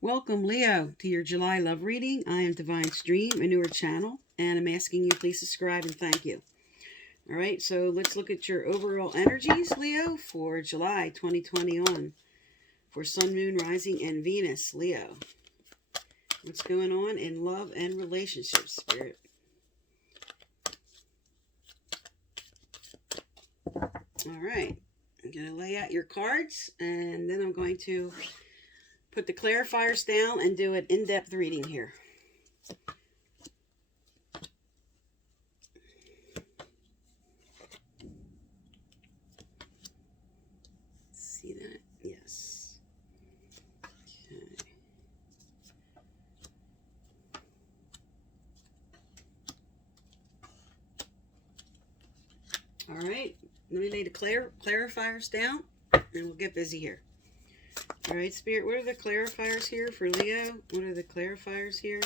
Welcome, Leo, to your July love reading. I am Divine Stream, a newer channel, and I'm asking you please subscribe and thank you. All right, so let's look at your overall energies, Leo, for July 2021 for Sun, Moon, Rising, and Venus, Leo. What's going on in love and relationships, Spirit? All right, I'm going to lay out your cards, and then I'm going to put the clarifiers down and do an in-depth reading here. See that? Yes. Okay. All right. Let me lay the clarifiers down, and we'll get busy here. All right, Spirit, what are the clarifiers here for Leo? What are the clarifiers here?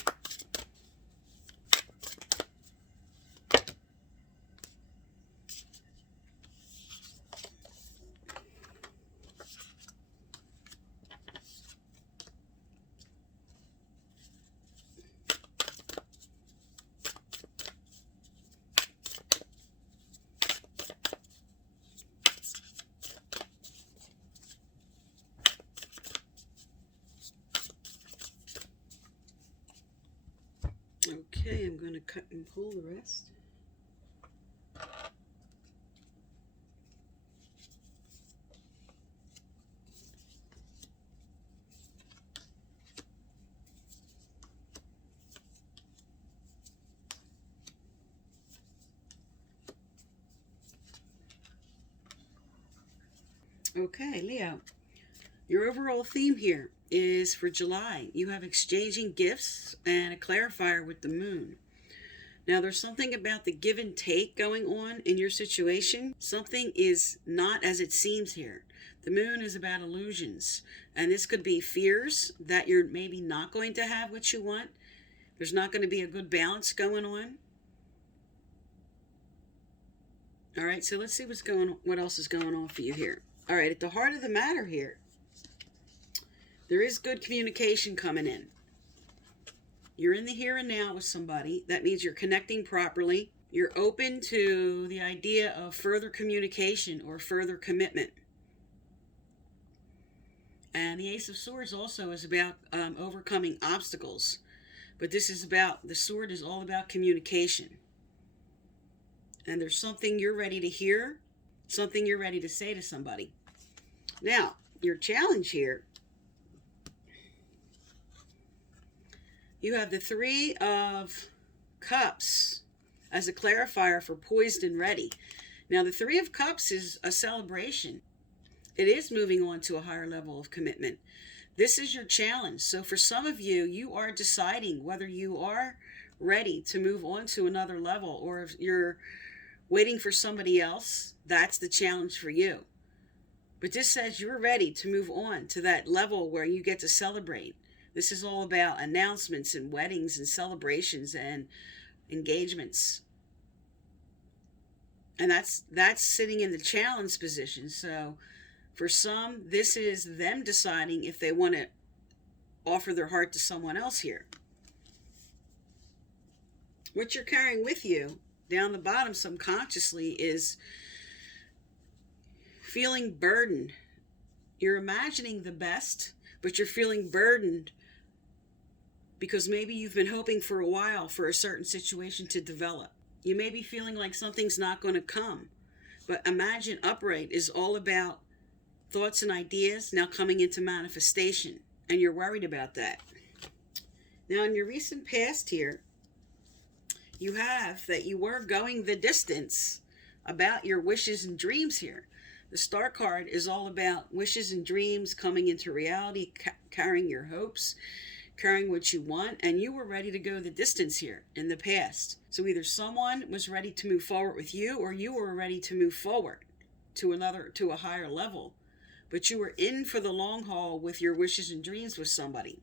Okay, I'm going to cut and pull the rest. Okay, Leo, your overall theme here is for July. You have exchanging gifts and a clarifier with the moon. Now, there's something about the give and take going on in your situation. Something is not as it seems here. The moon is about illusions, and this could be fears that you're maybe not going to have what you want. There's not going to be a good balance going on. All right, so let's see what else is going on for you here. All right, at the heart of the matter here, there is good communication coming in. You're in the here and now with somebody. That means you're connecting properly. You're open to the idea of further communication or further commitment. And the Ace of Swords also is about overcoming obstacles. But this is about, the sword is all about communication. And there's something you're ready to hear, something you're ready to say to somebody. Now, your challenge here, you have the Three of Cups as a clarifier for poised and ready. Now, the Three of Cups is a celebration. It is moving on to a higher level of commitment. This is your challenge. So for some of you, you are deciding whether you are ready to move on to another level, or if you're waiting for somebody else. That's the challenge for you. But this says you're ready to move on to that level where you get to celebrate. This is all about announcements and weddings and celebrations and engagements. And that's sitting in the challenge position. So for some, this is them deciding if they want to offer their heart to someone else here. What you're carrying with you down the bottom subconsciously is feeling burdened. You're imagining the best, but you're feeling burdened because maybe you've been hoping for a while for a certain situation to develop. You may be feeling like something's not going to come, but Imagine Upright is all about thoughts and ideas now coming into manifestation, and you're worried about that. Now, in your recent past here, you have that you were going the distance about your wishes and dreams here. The Star card is all about wishes and dreams coming into reality, carrying your hopes, carrying what you want, and you were ready to go the distance here in the past. So either someone was ready to move forward with you, or you were ready to move forward to a higher level. But you were in for the long haul with your wishes and dreams with somebody.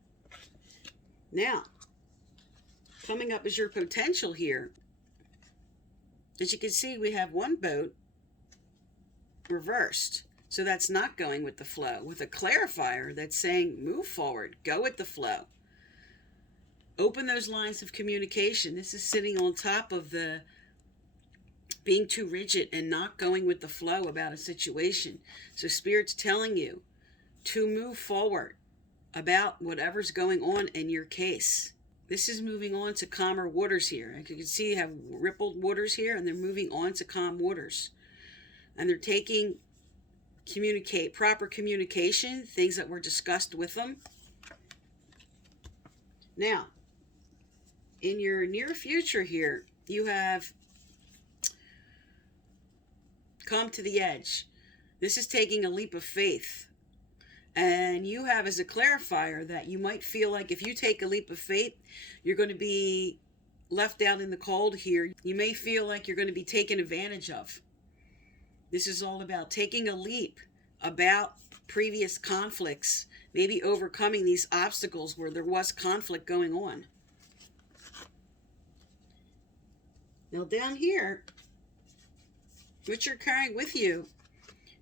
Now, coming up is your potential here. As you can see, we have one boat reversed. So that's not going with the flow. With a clarifier, that's saying move forward, go with the flow. Open those lines of communication. This is sitting on top of the being too rigid and not going with the flow about a situation. So Spirit's telling you to move forward about whatever's going on in your case. This is moving on to calmer waters here. You can see you have rippled waters here, and they're moving on to calm waters. And they're taking proper communication, things that were discussed with them. Now, in your near future here, you have come to the edge. This is taking a leap of faith. And you have as a clarifier that you might feel like if you take a leap of faith, you're going to be left out in the cold here. You may feel like you're going to be taken advantage of. This is all about taking a leap about previous conflicts, maybe overcoming these obstacles where there was conflict going on. Now down here, what you're carrying with you,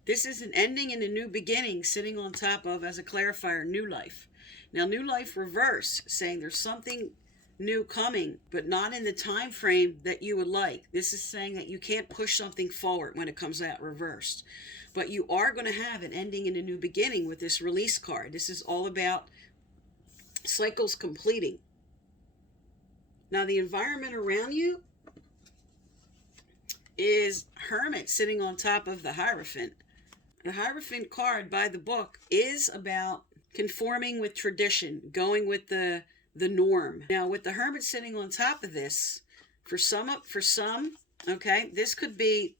this is an ending and a new beginning sitting on top of, as a clarifier, new life. Now new life reverse, saying there's something new coming, but not in the time frame that you would like. This is saying that you can't push something forward when it comes out reversed. But you are going to have an ending and a new beginning with this release card. This is all about cycles completing. Now the environment around you is Hermit sitting on top of the Hierophant. The Hierophant card by the book is about conforming with tradition, going with the norm. Now with the Hermit sitting on top of this, for some, okay, this could be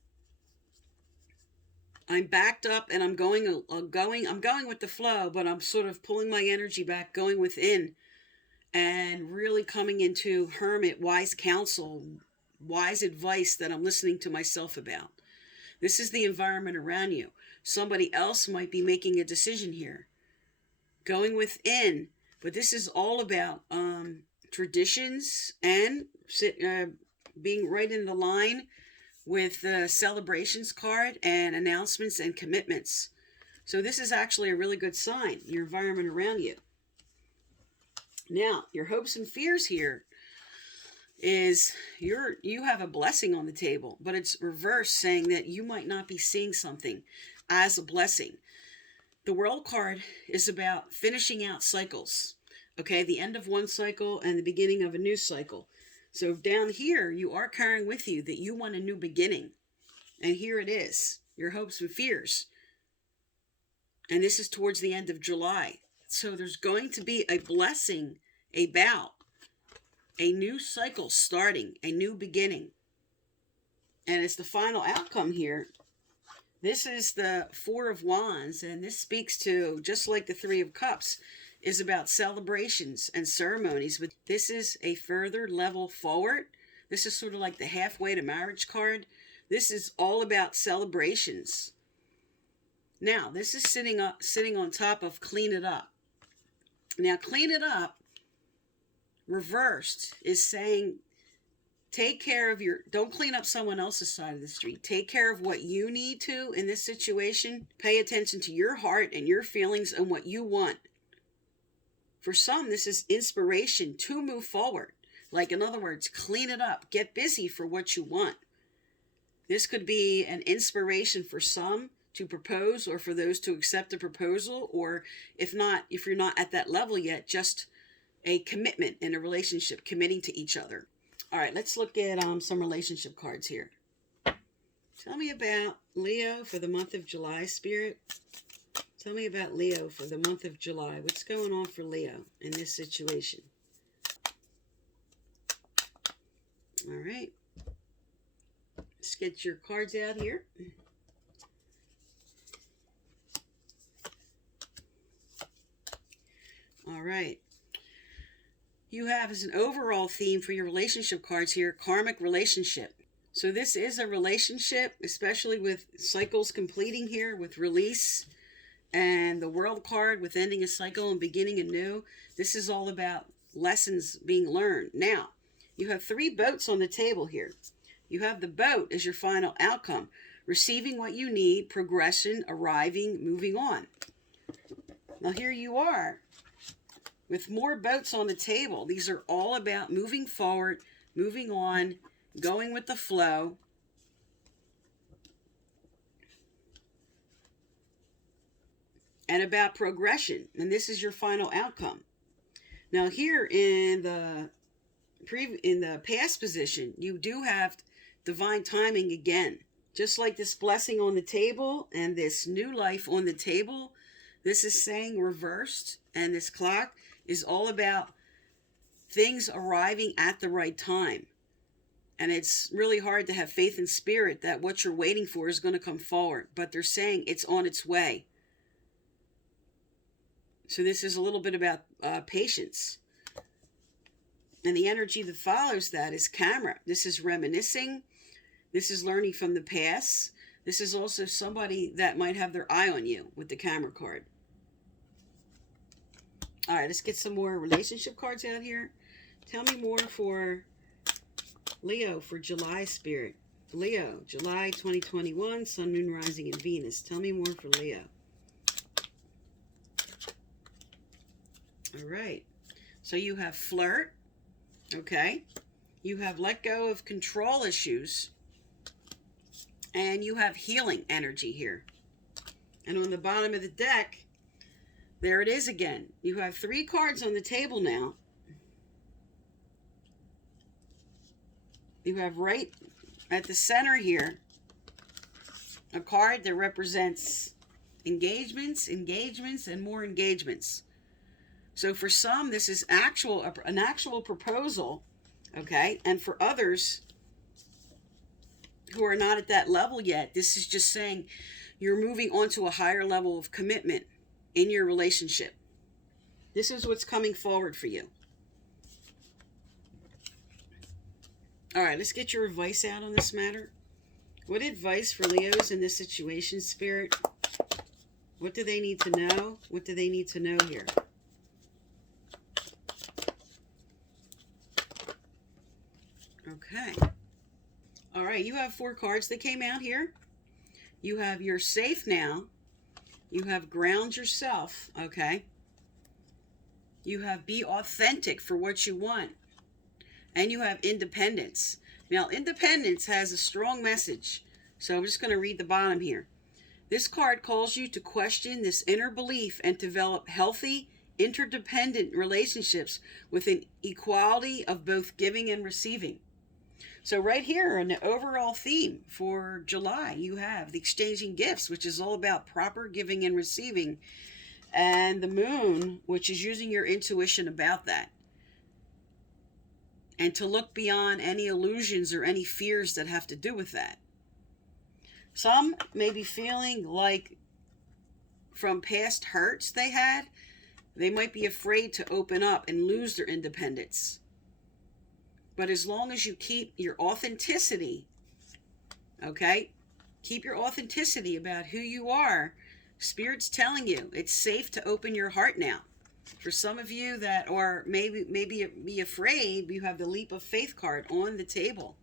I'm backed up and I'm going with the flow, but I'm sort of pulling my energy back, going within and really coming into Hermit, wise counsel, wise advice that I'm listening to myself about. This is the environment around you. Somebody else might be making a decision here, going within, but this is all about traditions and being right in the line with the celebrations card and announcements and commitments. So this is actually a really good sign, your environment around you. Now, your hopes and fears here is you have a blessing on the table, but it's reverse, saying that you might not be seeing something as a blessing. The World card is about finishing out cycles, okay? The end of one cycle and the beginning of a new cycle. So down here, you are carrying with you that you want a new beginning. And here it is, your hopes and fears. And this is towards the end of July. So there's going to be a blessing about a new cycle starting, a new beginning. And it's the final outcome here. This is the Four of Wands, and this speaks to, just like the Three of Cups, is about celebrations and ceremonies. But this is a further level forward. This is sort of like the halfway to marriage card. This is all about celebrations. Now, this is sitting on top of clean it up. Now, clean it up, reversed, is saying take care of don't clean up someone else's side of the street. Take care of what you need to in this situation. Pay attention to your heart and your feelings and what you want. For some, this is inspiration to move forward. Like, in other words, clean it up. Get busy for what you want. This could be an inspiration for some to propose, or for those to accept a proposal, or if you're not at that level yet, just a commitment in a relationship, committing to each other. All right, let's look at some relationship cards here. Tell me about Leo for the month of July, Spirit. Tell me about Leo for the month of July. What's going on for Leo in this situation? All right. Let's get your cards out here. All right. You have as an overall theme for your relationship cards here, karmic relationship. So this is a relationship, especially with cycles completing here, with release, and the World card with ending a cycle and beginning anew. This is all about lessons being learned. Now, you have 3 boats on the table here. You have the boat as your final outcome. receiving what you need, progression, arriving, moving on. Now here you are with more boats on the table. These are all about moving forward, moving on, going with the flow. And about progression. And this is your final outcome. Now here in the past position, you do have divine timing again. Just like this blessing on the table and this new life on the table, this is saying reversed. And this clock is all about things arriving at the right time. And it's really hard to have faith and spirit that what you're waiting for is going to come forward. But they're saying it's on its way. So this is a little bit about patience. And the energy that follows that is camera. This is reminiscing. This is learning from the past. This is also somebody that might have their eye on you with the camera card. All right, let's get some more relationship cards out here. Tell me more for Leo for July, Spirit. Leo, July 2021, Sun, Moon, Rising, and Venus. Tell me more for Leo. All right. So you have flirt. Okay. You have let go of control issues. And you have healing energy here. And on the bottom of the deck, there it is again. You have 3 cards on the table now. You have right at the center here a card that represents engagements, and more engagements. So for some, this is an actual proposal, okay? And for others who are not at that level yet, this is just saying you're moving on to a higher level of commitment in your relationship. This is what's coming forward for you. All right, let's get your advice out on this matter. What advice for Leos in this situation, Spirit? What do they need to know? What do they need to know here? Okay. All right, you have 4 cards that came out here. You have you're safe now. You have ground yourself, okay? You have be authentic for what you want. And you have independence. Now, independence has a strong message. So I'm just going to read the bottom here. This card calls you to question this inner belief and develop healthy, interdependent relationships with an equality of both giving and receiving. So right here in the overall theme for July, you have the exchanging gifts, which is all about proper giving and receiving. And the moon, which is using your intuition about that. And to look beyond any illusions or any fears that have to do with that. Some may be feeling like from past hurts they had, they might be afraid to open up and lose their independence. But as long as you keep your authenticity, okay? Keep your authenticity about who you are. Spirit's telling you it's safe to open your heart now. For some of you that are maybe be afraid, you have the leap of faith card on the table.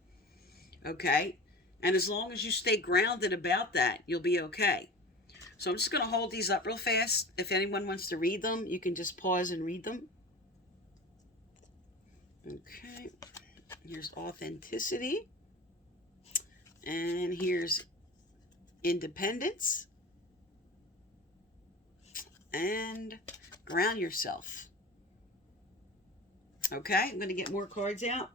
Okay? And as long as you stay grounded about that, you'll be okay. So I'm just going to hold these up real fast. If anyone wants to read them, you can just pause and read them. Okay. Here's authenticity. And here's independence. And ground yourself. Okay, I'm going to get more cards out.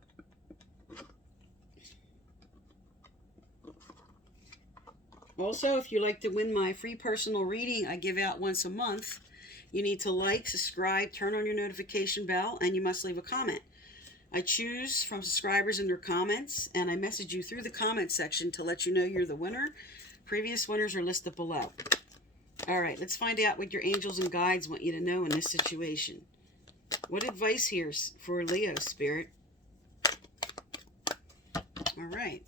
Also, if you'd like to win my free personal reading I give out once a month, you need to like, subscribe, turn on your notification bell, and you must leave a comment. I choose from subscribers and their comments, and I message you through the comment section to let you know you're the winner. Previous winners are listed below. All right, let's find out what your angels and guides want you to know in this situation. What advice here for Leo, Spirit? All right.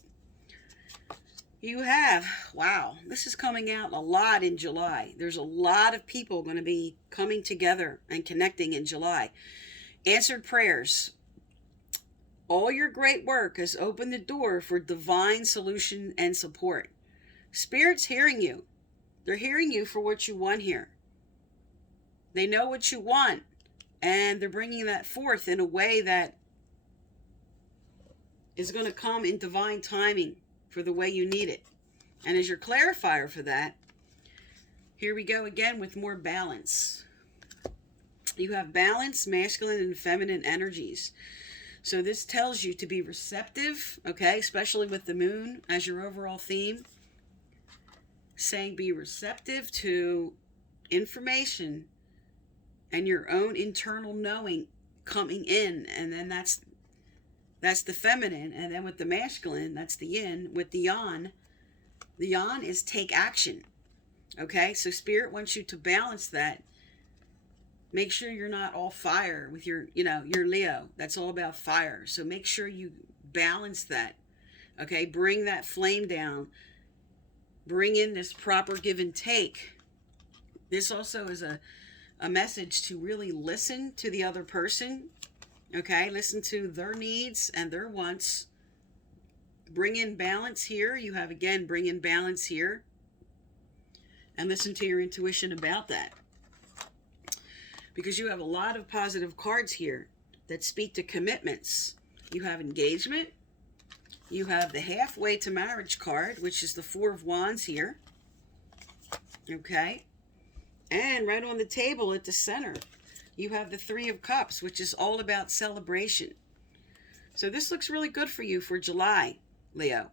You have, wow, this is coming out a lot in July. There's a lot of people going to be coming together and connecting in July. Answered prayers. All your great work has opened the door for divine solution and support. Spirit's hearing you. They're hearing you for what you want here. They know what you want, and they're bringing that forth in a way that is going to come in divine timing for the way you need it. And as your clarifier for that, here we go again with more balance. You have balance, masculine and feminine energies. So this tells you to be receptive, okay, especially with the moon as your overall theme. Saying be receptive to information and your own internal knowing coming in. And then that's the feminine. And then with the masculine, that's the yin. With the yan is take action. Okay, so Spirit wants you to balance that. Make sure you're not all fire with your Leo. That's all about fire. So make sure you balance that. Okay, bring that flame down. Bring in this proper give and take. This also is a message to really listen to the other person. Okay, listen to their needs and their wants. Bring in balance here. You have, again, bring in balance here. And listen to your intuition about that. Because you have a lot of positive cards here that speak to commitments. You have engagement. You have the halfway to marriage card, which is the Four of Wands here. Okay. And right on the table at the center, you have the Three of Cups, which is all about celebration. So this looks really good for you for July, Leo.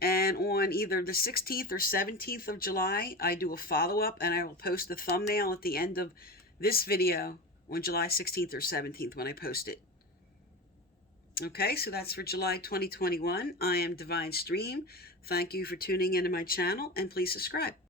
And on either the 16th or 17th of July, I do a follow-up, and I will post the thumbnail at the end of this video on July 16th or 17th when I post it. Okay, so that's for July 2021. I am Divine Stream. Thank you for tuning into my channel, and please subscribe.